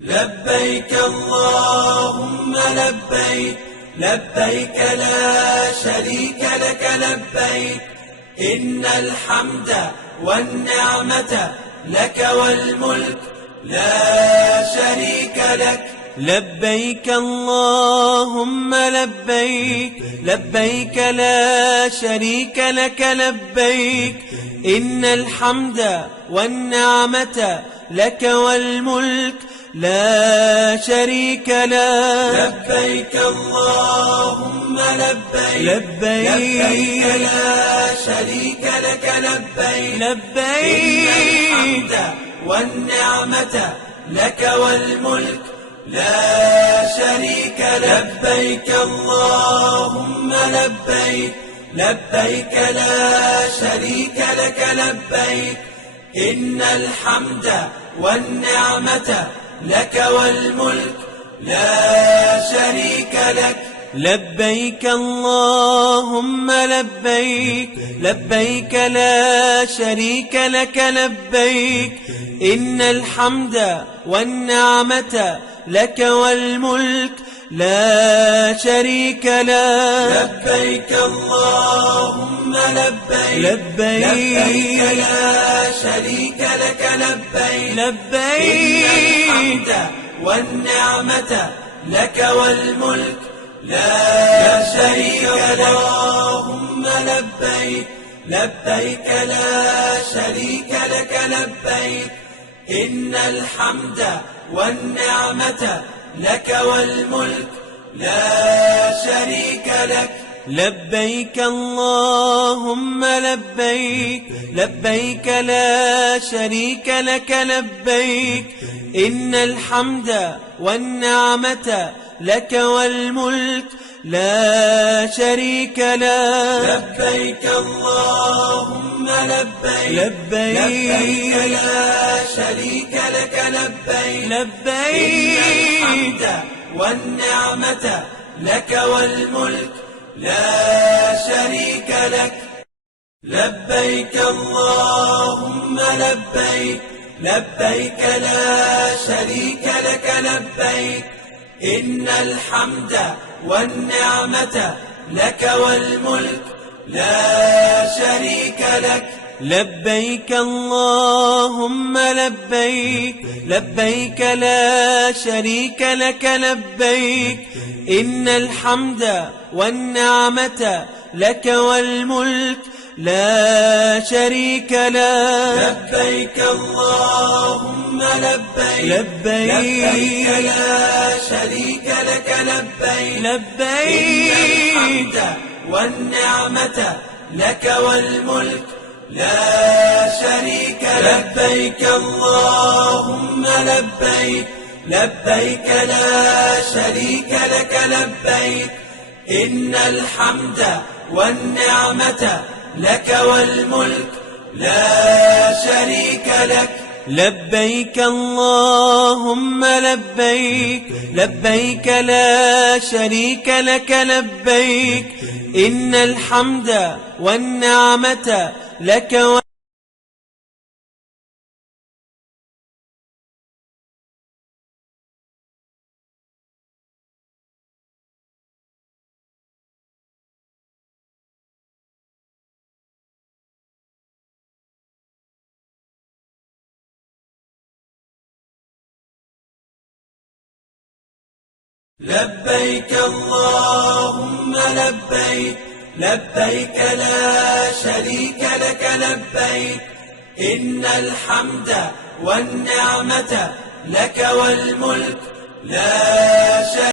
لبيك اللهم لبيك، لبيك لا شريك لك لبيك، إن الحمد والنعمة لك والملك لا شريك لك. لبيك اللهم لبيك، لبيك لا شريك لك لبيك، إن الحمد والنعمة لك والملك لا شريك لك. لبيك اللهم لبيك، لبيك لا شريك لك لبيك، لبيك إن الحمد والنعمة لك والملك لا شريك لك. لبيك اللهم لبيك، لبيك لا شريك لك لبيك، إن الحمد والنعمة لك والملك لا شريك لك. لبيك اللهم لبيك، لبيك لا شريك لك لبيك، إن الحمد والنعمة لك والملك لا شريك لك. لبيك اللهم لبيك، لبيك لا شريك لك لبيك، لبيك إن الحمد والنعمة لك والملك لا شريك لك. اللهم لبيك، لبيك لا شريك لك لبيك، إن الحمد والنعمة لك والملك لا شريك لك. لبيك اللهم لبيك، لبيك لا شريك لك لبيك، إن الحمد والنعمة لك والملك لا شريك لك. لبيك اللهم لبيك، لبيك لا شريك لك لبيك، لبيك إن الحمد والنعمة لك والملك لا شريك لك. لبيك اللهم لبيك، لبيك لا شريك لك لبيك، إن الحمد والنعمة لك والملك لا شريك لك. لبيك اللهم لبيك، لبيك لا شريك لك لبيك، إن الحمد والنعمة لك والملك لا شريك لك. لبيك اللهم لبيك، لبيك لا شريك لك لبيك، لبيك إن الحمد والنعمة لك والملك لا شريك لك. لبيك اللهم لبيك، لبيك لا شريك لك لبيك، إن الحمد والنعمة لك والملك لا شريك لك. لبيك اللهم لبيك، لبيك لا شريك لك لبيك، إن الحمد والنعمة لك لبيك اللهم لبيك، لبيك لا شريك لك لبيك، إن الحمد والنعمة لك والملك لا شريك لك.